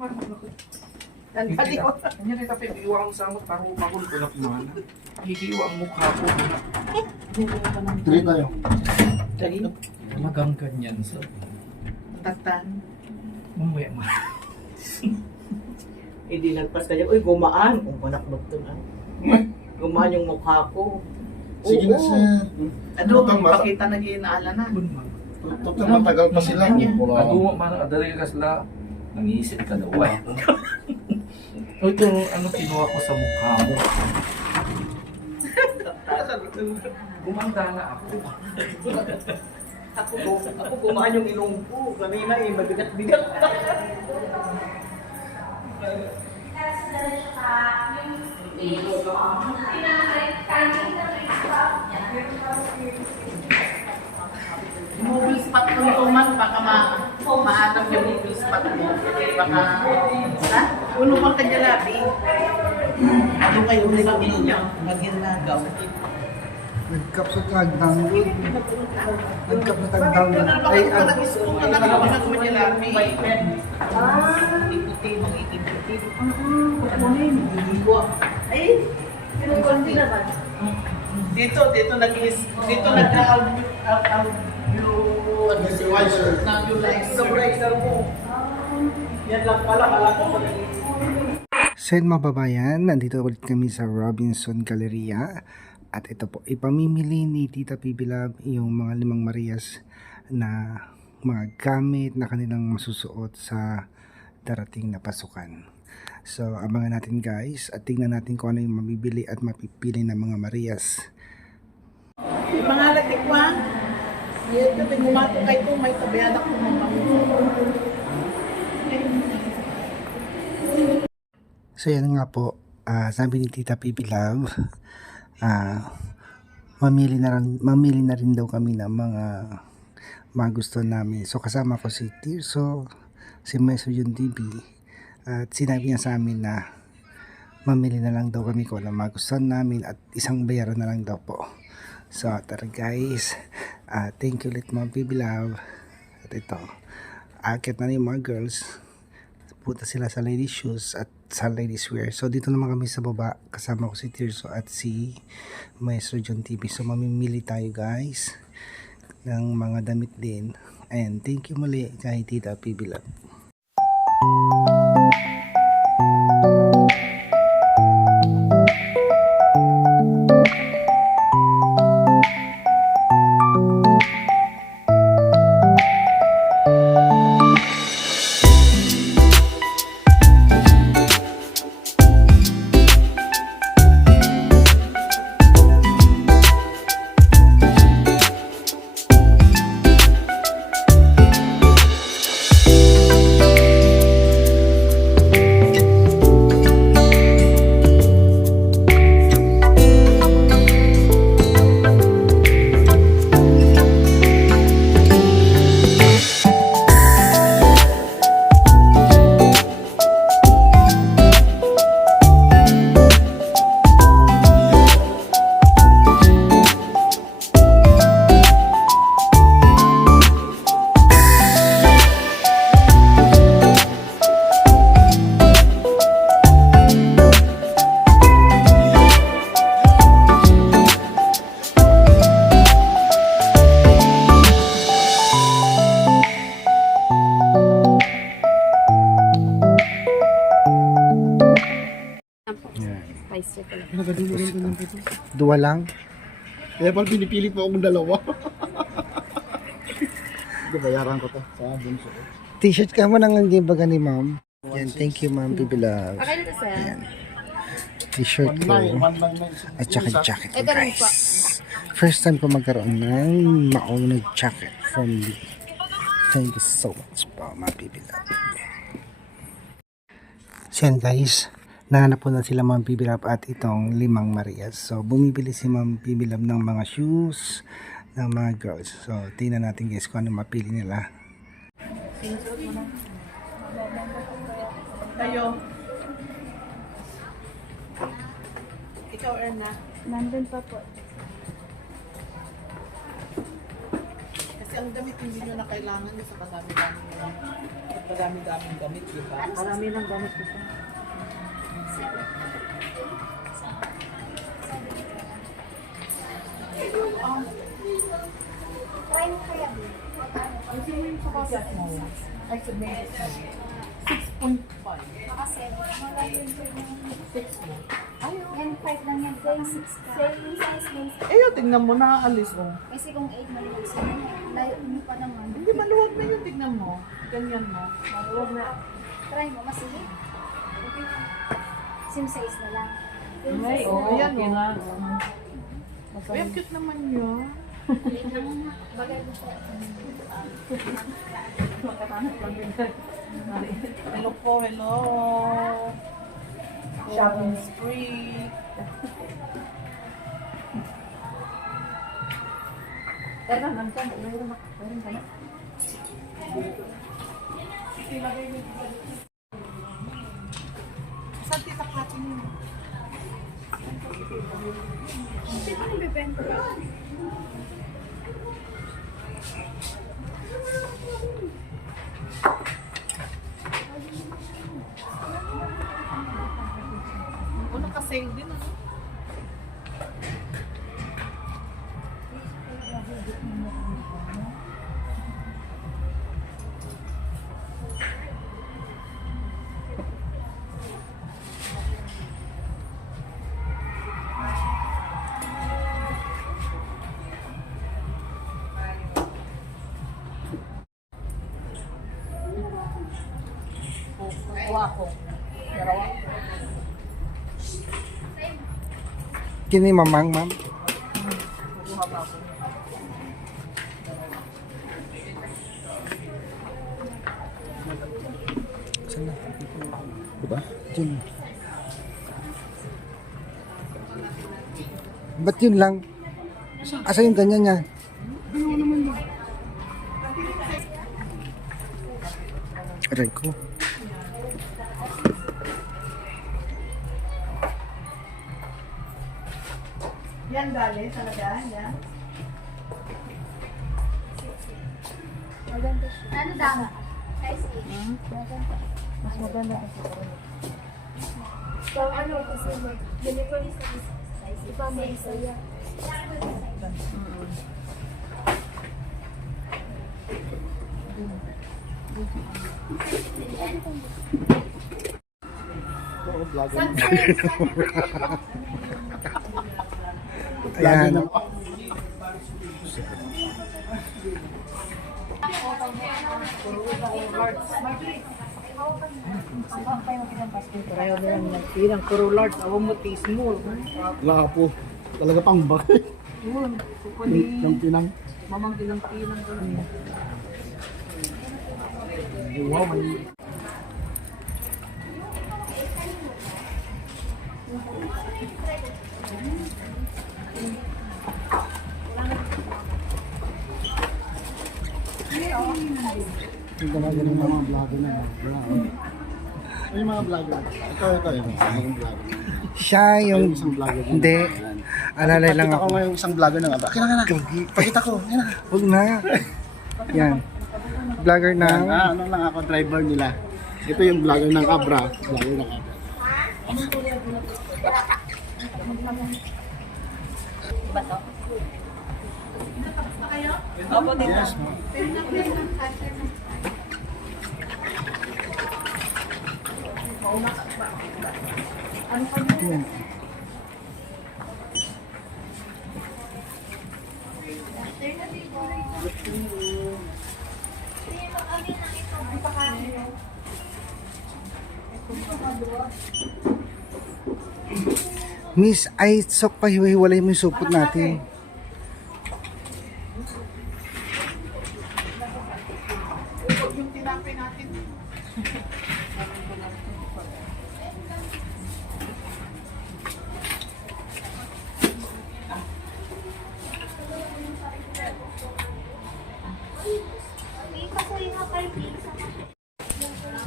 Kanya rin tapi iwa ang samot parang upakon ko na kumana. Hihiwa ang mukha ko. Tuloy tayo. Talagang ganyan sa Tatan. mamaya ma. Hindi nagpas kanya, uy, gumaan. Kung manak mo ito na. Gumaan yung mukha ko. Sige na, sir. Ano, Tutang ma- pakita na ginaala na. Tutang matagal pa sila. Naguma man adali ka sila. Nag-iisip ka daw eh. Ito ano kinuha ko sa mukha mo. Gumanda na ako. Ako gumaan yung ilong ko. Kanina eh, mabigat-bigat. Mobile spot ko nito man, baka maatag yung mobile spot mo. Baka, ha? Uno pang kanyalabi. Ano kayo nila ninyo? Maginagaw. Nagkap sa tagdang. Nagkap sa tagdang. Ay, nag-isip ka na ako ng kanyalabi. Ikuti, mag-ikuti. Ay, kinukundi naman. Dito nag-out nebulizer mo. Yan lang pala, ko pa So yun mga babayan, nandito ulit kami sa Robinson Galleria. At ito po, ipamimili ni Tita Pibilab yung mga 5 Marias na mga gamit na kanilang masusuot sa darating na pasukan. So abangan natin guys at tingnan natin kung ano yung mabibili at mapipili ng mga Marias. Mga latikwa, ito tingumato kay ko, may tabihan ako mga So yan nga po, sabi ni Tita Pibilab, mamili na rin daw kami ng mga gusto namin. So kasama ko si Tirso, si Meso Jun TV, at sinabi niya sa amin na mamili na lang daw kami kung ano magustuhan namin at isang bayaran na lang daw po. So tara guys, thank you ulit mga Pibilab. At ito, akit na yung mga girls, punta sila sa ladies shoes at sa ladies wear. So dito naman kami sa baba, kasama ko si Tirso at si Maestro John TV. So mamimili tayo guys ng mga damit din. And thank you muli kay Tita Pibilab. Dua lang. Kaya pala pinipilit mo akong dalawa. Bayaran ko to sa bunso ko. T-shirt ka mo nang gibaga ni ma'am. Yan, thank you ma'am Pibilab. Okay na to, sir. Yan. T-shirt ko at saka jacket ko guys. First time ko magkaroon ng maong na jacket from the. Thank you so much po ma'am Pibilab. So yan guys, nahanap po na sila Ma'am Pibilab at itong 5 Marias. So bumibili si Ma'am Pibilab ng mga shoes ng mga girls. So tingnan natin guys kung ano mapili nila. Tayo. Ikaw, Erna. Nandun pa po. Kasi ang damit hindi nyo na kailangan sa kadami-daming damit, di ba? Marami lang gamit ko. Try mo kaya ba? Ay, submit. 6.5. Baka 7. Malayo yung 6 mo. yan 5 lang yan. Same size mo. Eh, yun, tingnan mo, nakaalis mo. Kasi kung 8 maluwag sila, layo mo pa naman. Hindi, maluwag na yun, tignan mo. Ganyan mo. Maluwag na. Try mo, masigit. Same size na lang. Ay, oh, ayan okay o. na. Ay, ang cute naman yun. Bagay mo po. Hello po, hello. Shopping spree. Pero nandun, mayroon ka na. Saan tita Kati mo? Sino yung bibenta? O, naka-sale din ano? Kuha ko. Dalawa. Kini mamang, ma'am. Kuha ba ako? Saan na? Diba? Diyan. Ba't yun lang? Asa yung ganyan niya? Aray ko. Yan dali, talaga, yan. Maganda siya. Ano dama? Size 8. Mas maganda kasi. So, ano kasi bili ko yung size. Iba mo isa yan. Oo, vlogger. Ayan. Pareho na lang nagpirang. Puro large. Awang mo small. Wala po. Talaga pang bakit. Yun. Kupali. Yung pinang. Mamang pinang. Wow, may... Yung talaga ng mga vlogger na brown. Ay, mga vlogger. Ito, yung mga vlogger. Siya yung... Yung isang vlogger. Hindi. Alalay lang Pakita ako. ko nga yung isang vlogger na nga. Pakita ka na. Pakita ko. Yan na. Huwag na. Yan. Vlogger Yan, ng... ano lang ako, driver nila. Ito yung vlogger ng Abra. Vlogger ng Abra. Ba to? Yes, ma'am. Yan. Miss, ay sok pa hiwa-hiwalay mo yung supot natin. Yung tinapay natin.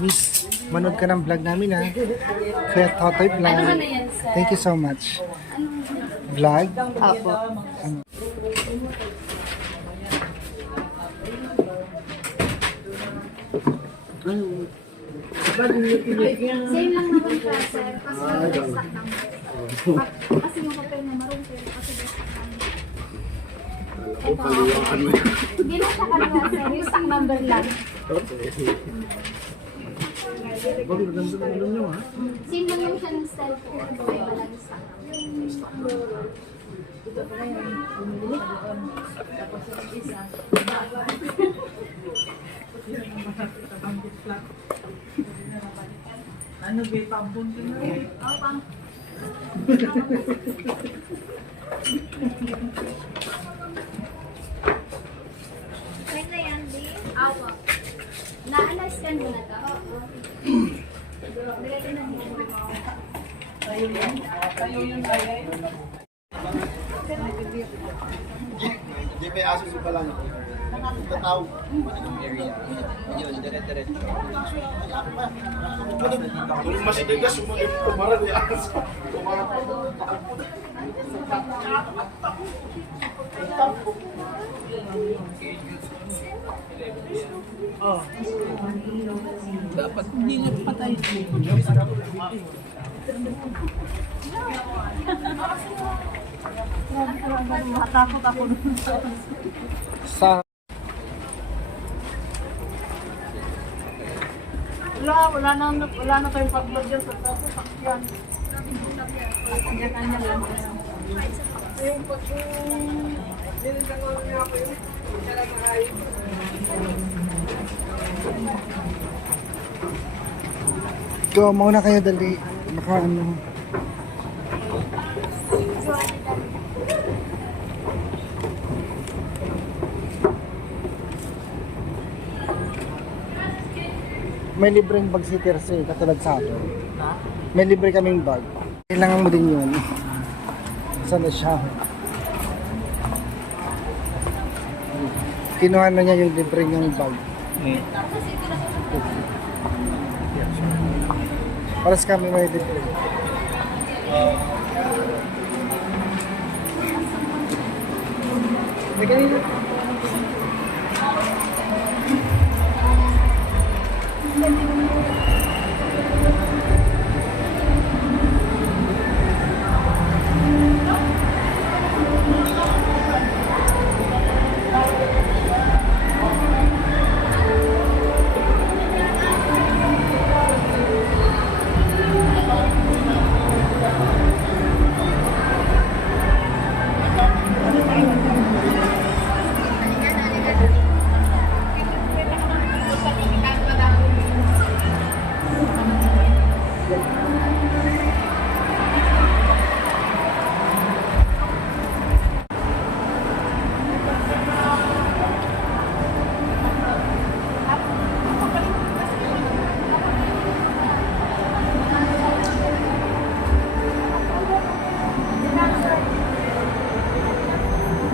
Miss, manood ka ng vlog namin ha. Kaya Totoy Vlog. Thank you so much. Vlog? Apo. Same lang naman ka, sir. Kasi yung stock number. Kasi yung papel na maroon, pero kasi yung stock number. Ito. Hindi na siya kaliwa, sir. Yung stock number lang. Same lang yung siya ng style po. May walang stock number. Ano ba yung pambun din na eh? Wait na yan, di? Awa. Na-alas ka muna to? Nilagay ko na dito. Tayo yung tayo. Hindi may aso sa balang. Tatawag. Kung masitigas, sumunod kumaran yung aso. Dapat hindi niya patay. Matakot ako nun. Sa Wala na tayong pag-vlog dyan sa sakyan. Kanya-kanya lang. Go, mauna kayo dali. Baka ano. May libreng bag si Tirse, katulad sa akin. May libre kaming bag. Kailangan mo din yun. Sana siya. Kinuha na niya yung libre niyang bag. Paras kami may libre. May kanina.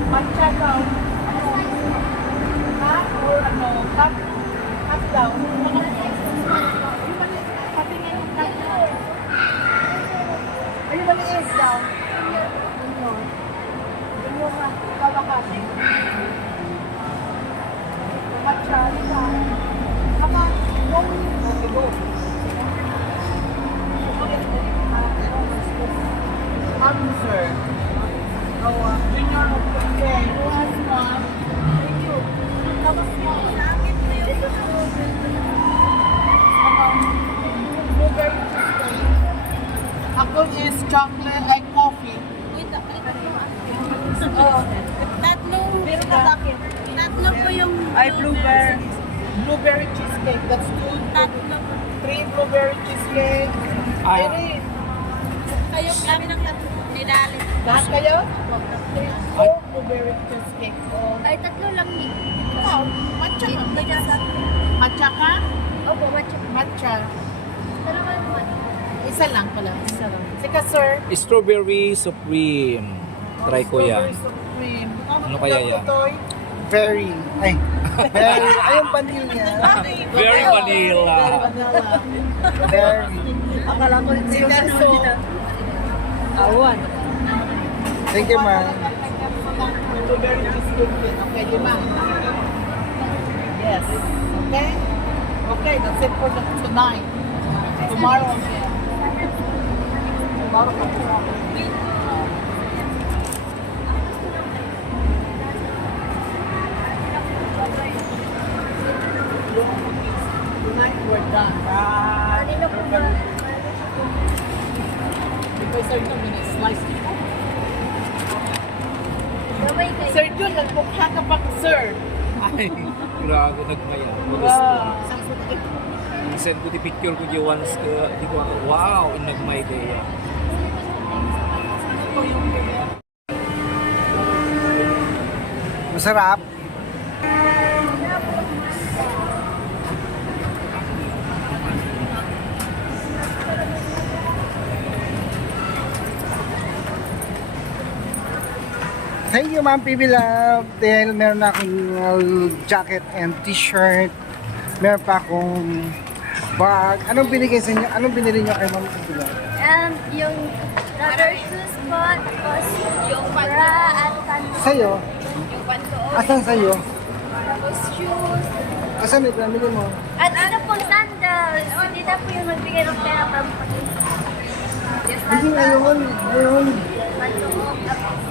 Matcha daw. Ha? Or ano? Cup? Cup daw. Pati nga yung cup daw. Ay, maliit daw. Yung babakati. Matcha, di ba? Maka, go. Sir. Junior, okay. Thank you. Tapos mo, sa akin po yung blueberry cheesecake. Ako is chocolate and coffee. Tatlo po yung Ay, blueberry cheesecake. That's good. tatlo. 3 blueberry cheesecake. Ay, Kayo kami ng tatlo nilalit. lahat kayo? 4 blueberry cheesecake. Ay, tatlo lang ni. Ikaw, matcha ka. Matcha ka? Opo, matcha. Matcha. Dalawa naman. Isa lang pala. Isa lang. Sika, sir. Strawberry Supreme. Try ko yan. Strawberry Supreme. Ano kaya yan? Toy? Very. Ay. Very. Ay, yung vanilla. Very vanilla. Very. Akala ko ito yung Sinenso. awan. Thank you, ma'am. Blueberry cheesecake din. Okay, 5. Yes. Okay? Okay, that's it for tonight. Tomorrow again. Tomorrow tonight we're done. Kanino po ba? Because Sir Jun, slice it. Gaway kayo. Sir Jun, nagmukha ka pa, sir. Ay, grabe nagmaya. Wow. Send ko di picture ko di once ka, di ko wow, in nagmay day. Masarap. Thank you, Ma'am PB Love. Dahil meron na akong jacket and t-shirt. Meron pa akong bag. Anong binigay sa inyo? Anong binili nyo kay Ma'am PB Love? Yung rubber shoes po, tapos yung bra at pants. Sa'yo? Yung pantoon. Asan sa'yo? Tapos shoes. Asan may pamili mo? At ano pong sandals. Hindi na po yung magbigay ng pera para makapagin. Yes, Hindi ngayon. Ngayon. Pantoon. Tapos